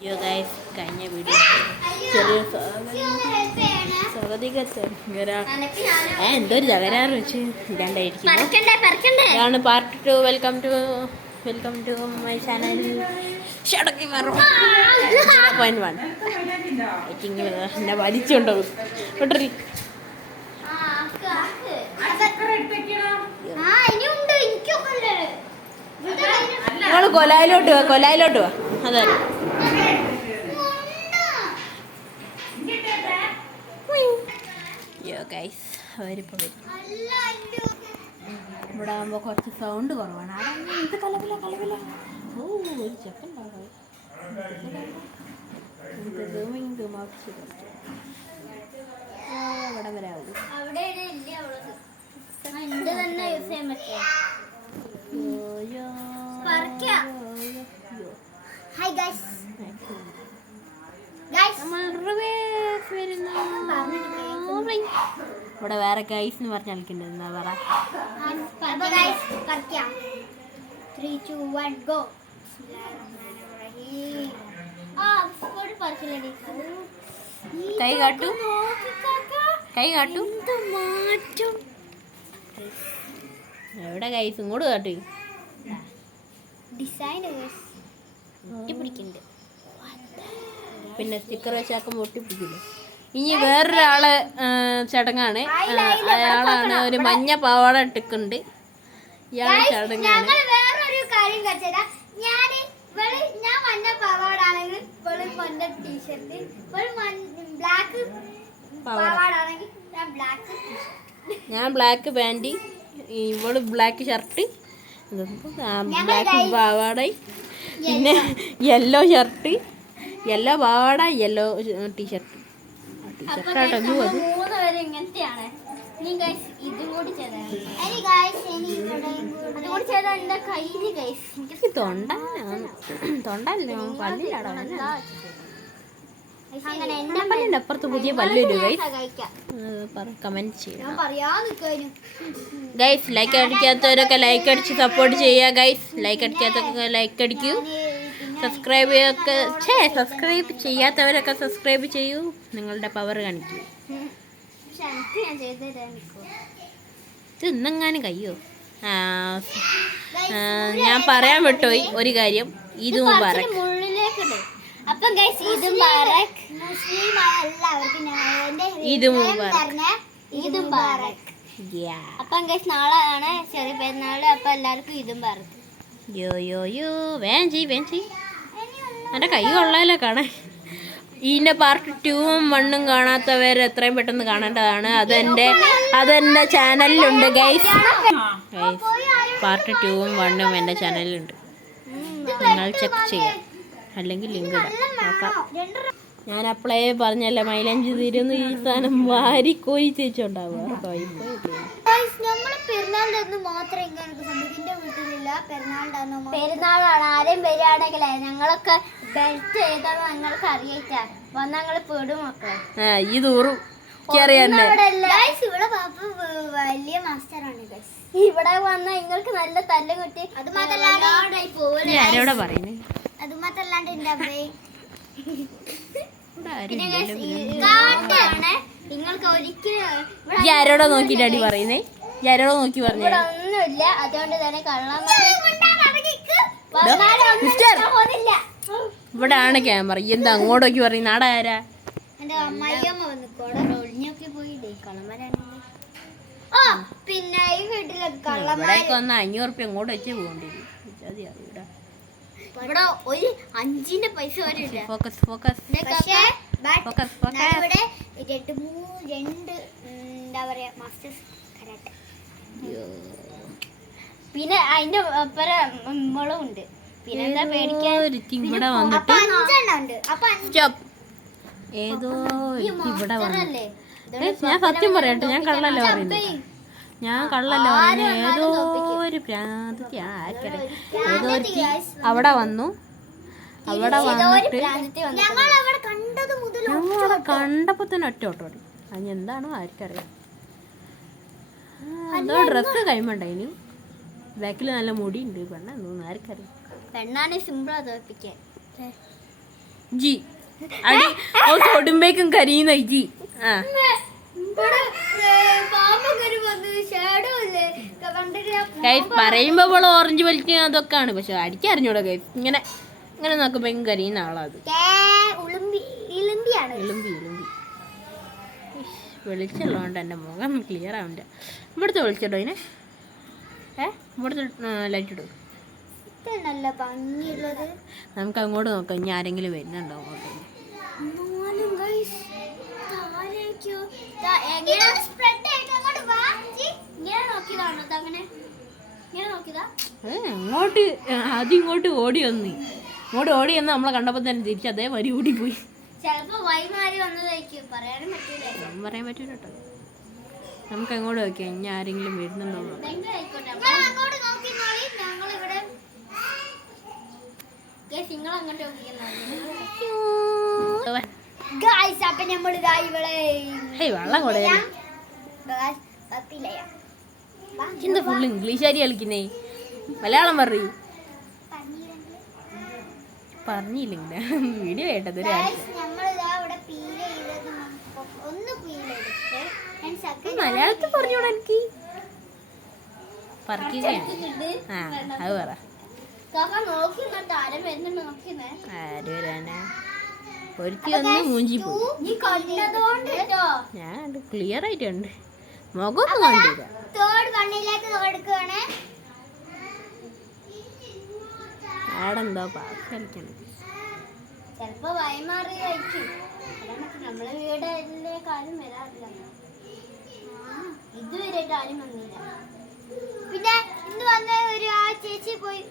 അയ്യോ ഗൈസ് കഴിഞ്ഞ വീഡിയോ ചെറിയ എന്തൊരു തകരാറ് വെച്ച് ഇല്ലാണ്ടായിരിക്കുന്നു. ഇതാണ് part 2. Welcome to my channel. 0.1 എന്നെ വലിച്ചുണ്ടോ കൊണ്ടറി. നിങ്ങൾ കൊലായിലോട്ട് വാ അതെ. ഗൈസ് അവരിപ്പോൾ വരും. ഇവിടെ ആകുമ്പോൾ കുറച്ച് സൗണ്ട് കുറവാണ്. ഇത് കലവില ഓ ഒരു ചെക്കൻ ഇവിടെ വരാവൂ. ഇവിടെ വേറെ ഗൈസ് എന്ന് പറഞ്ഞ കളിക്കണ്ടത് എന്താ പറ. കൈ കാട്ടു എവിടെ ഗൈസ് ഇങ്ങോട്ട് കാട്ടു. പിന്നെ സ്റ്റിക്കർ വെച്ചാക്കുമ്പോൾ ഒട്ടിപ്പിടിക്കില്ലേ. ഇനി വേറൊരാളെ ചടങ്ങാണ്. അയാളാണ് ഒരു മഞ്ഞ പാവാട ഇട്ടിട്ടുണ്ട്. ഇയാളെ ചടങ്ങാണ്. ഞാൻ ബ്ലാക്ക് പാൻറ്, ഇവള് ബ്ലാക്ക് ഷർട്ട്, ബ്ലാക്ക് പാവാട, പിന്നെ യെല്ലോ ഷർട്ട്, യെല്ലോ പാവാട, യെല്ലോ ടീഷർട്ട്. അപ്പുറത്ത് പുതിയ പല്ലൊരു കമന്റ് ചെയ്യണം ഗൈസ്. ലൈക്ക് അടിക്കാത്തവരൊക്കെ ലൈക്ക് അടിച്ച് സപ്പോർട്ട് ചെയ്യുക ഗൈസ്. ലൈക്ക് അടിക്കാത്തവരൊക്കെ ലൈക്ക് അടിക്കൂ. സബ്സ്ക്രൈബ് ചെയ്യാത്തവരൊക്കെ സബ്സ്ക്രൈബ് ചെയ്യൂ. നിങ്ങളുടെ പവർ കാണിക്കൂ. ഇത് ഇന്നെങ്ങാനും കയ്യോ. ഞാൻ പറയാൻ വിട്ടുപോയി ഒരു കാര്യം. ഈദ് മുബാറക്. അപ്പം ഗൈസ് നാളെയാണ് ചെറിയ പെരുന്നാള്. അപ്പൊ എല്ലാവർക്കും ഇതും പറഞ്ഞു. യോ വേം ചെയ് എൻ്റെ കൈ കൊള്ളാലോ കാണാൻ. ഇതിൻ്റെ പാർട്ട് 2ഉം 1ഉം കാണാത്തവർ എത്രയും പെട്ടെന്ന് കാണേണ്ടതാണ്. അതെൻ്റെ ചാനലിലുണ്ട് ഗൈസ്. പാർട്ട് 2ഉം 1ഉം എൻ്റെ ചാനലിലുണ്ട്. നിങ്ങൾ ചെക്ക് ചെയ്യാം, അല്ലെങ്കിൽ ലിങ്ക് ഇടാം. നോക്കാം. ഞാൻ അപ്പളേ പറഞ്ഞല്ലേ മൈലഞ്ച് തീരുന്നു. ഈ സാധനം വാരിക്കോയി തേച്ചുണ്ടാവുക. പെരുന്നാളാണ്. ആരെയും വരികയാണെങ്കിലേ ഞങ്ങളൊക്കെ ബെൽറ്റ് ചെയ്താൽ ഞങ്ങൾക്ക് അറിയിച്ചാ വന്ന് ഞങ്ങൾ പെടും മക്കളെ. ഈ ദൂറും വലിയ മാസ്റ്ററാണ്. ഇവിടെ വന്ന നിങ്ങൾക്ക് നല്ല തല്ലും കിട്ടി. അത് മാത്രല്ലാണ്ട് നിങ്ങൾക്ക് ഒരിക്കലും ആരോടാ നോക്കിട്ട് അടി പറയുന്നേ? ആരോടോ നോക്കി പറഞ്ഞു ഒന്നുമില്ല. അതുകൊണ്ട് തന്നെ ഇവിടെ ആണ് ക്യാമറ. എന്താ അങ്ങോട്ട് നോക്കി പറയുന്ന? ആടാ ആരാ? എന്റെ അമ്മായിയമ്മ ഒളിഞ്ഞൊക്കെ പോയില്ലേ കള്ളന്മാരാണെങ്കിൽ. പിന്നെ ഈ വീട്ടിലെ കള്ളന്മാരൊക്കെ വന്ന് 500 ഉറുപ്പ്യ അങ്ങോട്ട് വെച്ച് പോകേണ്ടി വരും. ഇവിടെ ഒരു 5ന്റെ പൈസ വരെ ഫോക്കസ് ഇവിടെ 2 എന്താ പറയാ മാസ്റ്റേഴ്സ് കരാട്ടെ. പിന്നെ അതിന്റെ ഒപ്പരം ഉണ്ട്. പിന്നെ എന്താ പേടിക്കാൻ. ഇവിടെ വന്നിട്ട് ഏതോ ഇവിടെ വന്നു. ഞാൻ സത്യം പറയട്ടെ, ഞാൻ കള്ളല്ല പറയുന്നത്. ഏതോ ഒരു പ്രാന്തി ഏതോ അവിടെ വന്നു. അവിടെ വന്നിട്ട് ഞങ്ങളവിടെ കണ്ടപ്പോ തന്നെ ഒറ്റ ഓട്ടോടി. അതിന് എന്താണോ ആർക്കറിയാം. എന്തോ ഡ്രസ്സ് കൈമണ്ടായിന്. ബാക്കിൽ നല്ല മുടി ഉണ്ട്. പെണ്ണ ആർക്കറിയാം. പെണ്ണാണ് സിമ്പിളാ തോൽപ്പിക്കാൻ. ജി അടി ഓ തൊടുമ്പേക്കും കരിയുന്ന ജി. ആ ഗൈസ് പറയുമ്പോ അവള് ഓറഞ്ച് വലിക്കുക അതൊക്കെയാണ്, പക്ഷെ അടിക്കറിഞ്ഞൂടാ ഗൈസ്. ഇങ്ങനെ ഇങ്ങനെ നോക്കുമ്പോ കരിയുന്ന ആളത്. ഇളുമ്പി ഇളുമ്പി വെളിച്ചുള്ളതുകൊണ്ട് എൻ്റെ മുഖം ക്ലിയർ ആവില്ല. ഇവിടുത്തെ വെളിച്ചിട്ടോ അതിനെ ഇവിടുത്തെ ലൈറ്റ് ഇടും. നല്ല ഭംഗിയുള്ളത്. നമുക്ക് അങ്ങോട്ട് നോക്കാം, ഇനി ആരെങ്കിലും വരുന്നുണ്ടോ അങ്ങോട്ട്. അങ്ങോട്ട് ആദ്യം ഇങ്ങോട്ട് ഓടി വന്ന് നമ്മളെ കണ്ടപ്പോൾ തന്നെ തിരിച്ച് അതേമാതിരി ഓടിപ്പോയി. പറയാൻ പറ്റൂല കേട്ടോ. നമുക്ക് അങ്ങോട്ട് നോക്കിയാ ഇനി ആരെങ്കിലും വരുന്നുണ്ടോ. വെള്ളം കൂടെ എന്താ ഫുള്ള് ഇംഗ്ലീഷാരി കളിക്കുന്നേ, മലയാളം പറയും. പറഞ്ഞില്ല വീഡിയോ കേട്ടത്. മലയാളത്തിൽ പറഞ്ഞോടാ എനിക്ക്. പറക്കുകയാണ്. ആ അത് പറ. ആര് വരാനാ? ഒരിക്കൽ ഒന്ന് മൂഞ്ചി പോയി. ഞാൻ ക്ലിയർ ആയിട്ടുണ്ട്, മുഖമൊന്നും കണ്ടില്ല. ആടെന്തോ പാസ് കളിക്കണം. ചെലപ്പോ വൈമാറി കഴിക്കും. നമ്മളെ വീടിന്റെ കാര്യം വരാറില്ല, ഇതുവരെ ആരും വന്നില്ല. പിന്നെ ഇന്ന് വന്ന ഒരു ആ ചേച്ചി പോയി.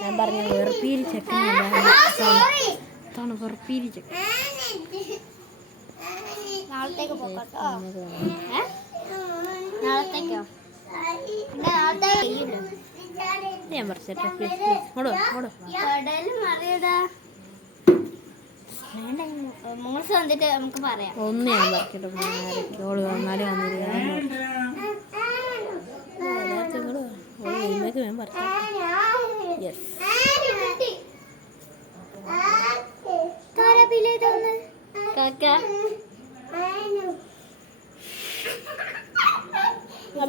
ഞാൻ പറഞ്ഞു വെറുപ്പീരി ചെക്കനാണ്. വെറുപ്പീരി ചെക്കൻ. നാളത്തേക്ക് പോക്കട്ടോ. നാളത്തേക്കോ? ഞാൻ പറിച്ചേട്ടെ പ്ലീസ്. മൂസ് വന്നിട്ട് നമുക്ക് പറയാം. ഒന്ന് ഞാൻ പറിക്കട്ടെ. ഓള് വന്നാലും വന്നില്ല. ഞാൻ പറിച്ചു. യെസ്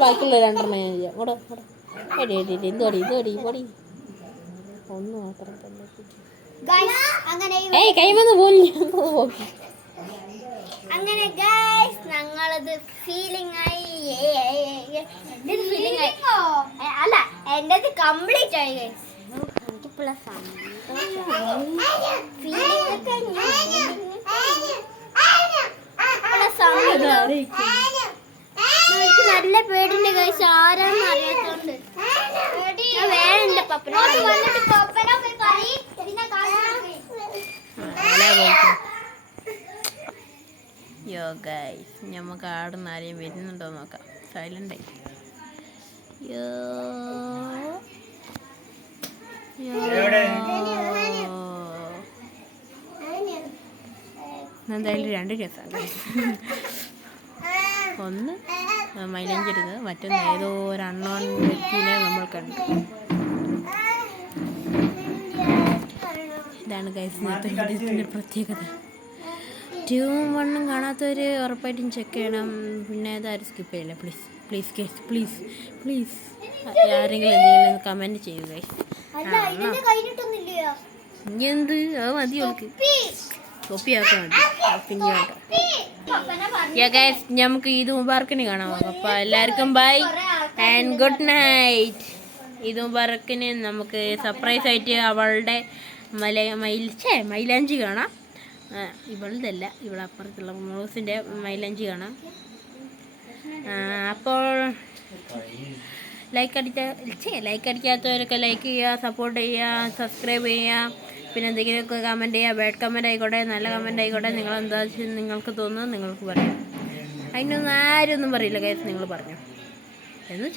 ബാക്കിയുള്ള രണ്ടെണ്ണം ഞാൻ ചെയ്യാം. പൊടി ഒന്ന് മാത്രം തന്നെ. കൈമന്ന് പോക്കി. അങ്ങനെ ഗൈസ് ഞങ്ങളത് ഫീലിംഗ് ആയി. അല്ല എൻ്റെ കംപ്ലീറ്റ് ആയി ഗൈസ്. എനിക്കിപ്പോഴ എനിക്ക് നല്ല പേടിന്റെ ഗൈസ്. ആരാന്ന് അറിയാത്തോണ്ട് വേറെ എന്റെ പപ്പനോട് വന്നിട്ട് പപ്പനൊക്കെ പറയും. യോ ഗൈസ്, നമുക്ക് ആടുന്ന ആരെയും വരുന്നുണ്ടോ നോക്കാം. സൈലന്റ് ആയി. എന്തായാലും രണ്ട് രസമാണ്. ഒന്ന് മൈലഞ്ചിരുന്നത്, മറ്റൊന്ന് ഏതോ ഒരു അണ്ണോൺ വ്യക്തിനെ നമ്മൾ കണ്ടു. ഇതാണ് ഗൈസ് ഇന്നത്തെ വീഡിയോയുടെ പ്രത്യേകത. 2ഉം 1ഉം കാണാത്തവർ ഉറപ്പായിട്ടും ചെക്ക് ചെയ്യണം. പിന്നെ അതാരും സ്കിപ്പ് ചെയ്യില്ല. പ്ലീസ് ഗൈസ്, പ്ലീസ് ആരെങ്കിലും എന്തെങ്കിലും കമൻറ്റ് ചെയ്യുക ഗൈസ്. ഇനി എന്ത് അത് മതി, ഓൾക്ക് കോപ്പിയാക്കാൻ മതി. പിന്നെ ഗൈസ് നമുക്ക് ഈദ് മുബാറക്കിന് കാണാം. അപ്പോൾ എല്ലാവർക്കും bye and good night. Eid മുബാറക്കിന് നമുക്ക് സർപ്രൈസ് ആയിട്ട് അവളുടെ മൈലാഞ്ചി കാണാം. ഇവളുടേതല്ല, ഇവളപ്പുറത്തുള്ള മോസിൻ്റെ മൈലാഞ്ചി കാണാം. അപ്പോൾ ലൈക്ക് അടിക്കാത്തവരൊക്കെ ലൈക്ക് ചെയ്യുക, സപ്പോർട്ട് ചെയ്യുക, സബ്സ്ക്രൈബ് ചെയ്യുക. പിന്നെ എന്തെങ്കിലുമൊക്കെ കമൻറ്റ് ചെയ്യുക. ബാഡ് കമൻറ്റ് ആയിക്കോട്ടെ, നല്ല കമൻറ്റ് ആയിക്കോട്ടെ. നിങ്ങളെന്താ നിങ്ങൾക്ക് തോന്നുന്നത് നിങ്ങൾക്ക് പറയാം. അതിനൊന്നും ആരൊന്നും പറയില്ല ഗൈസ്, നിങ്ങൾ പറഞ്ഞു എന്ന്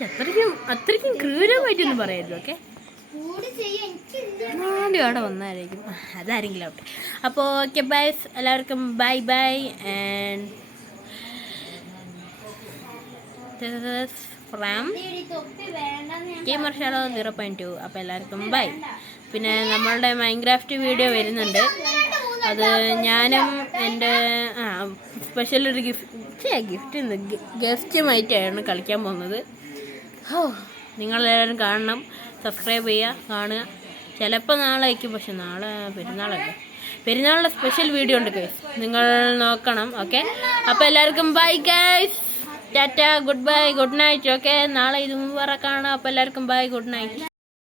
അത്രയ്ക്കും ക്രൂരമായിട്ടൊന്നും പറയരുത്. ഓക്കെ. ആദ്യം അവിടെ വന്നായിരിക്കും, അതാരെങ്കിലും ആവട്ടെ. അപ്പോൾ ഓക്കെ ബൈ, എല്ലാവർക്കും bye bye. And from gamer shadow 0.2. അപ്പോൾ എല്ലാവർക്കും ബൈ. പിന്നെ നമ്മളുടെ മൈൻക്രാഫ്റ്റ് വീഡിയോ വരുന്നുണ്ട്. അത് ഞാനും എൻ്റെ സ്പെഷ്യൽ ഒരു ഗസ്റ്റുമായിട്ടാണ് കളിക്കാൻ പോകുന്നത്. നിങ്ങളെല്ലാവരും കാണണം, സബ്സ്ക്രൈബ് ചെയ്യുക, കാണുക. ചിലപ്പോൾ നാളെ അയക്കും, പക്ഷെ നാളെ പെരുന്നാളല്ലേ. പെരുന്നാളിൻ്റെ സ്പെഷ്യൽ വീഡിയോ ഉണ്ട് ഗൈസ്, നിങ്ങൾ നോക്കണം. ഓക്കെ, അപ്പോൾ എല്ലാവർക്കും bye guys, Tata, good bye, good night. Okay, നാളെ ഇത് മുമ്പ് കാണാം. അപ്പോൾ എല്ലാവർക്കും ബൈ, ഗുഡ് നൈറ്റ്.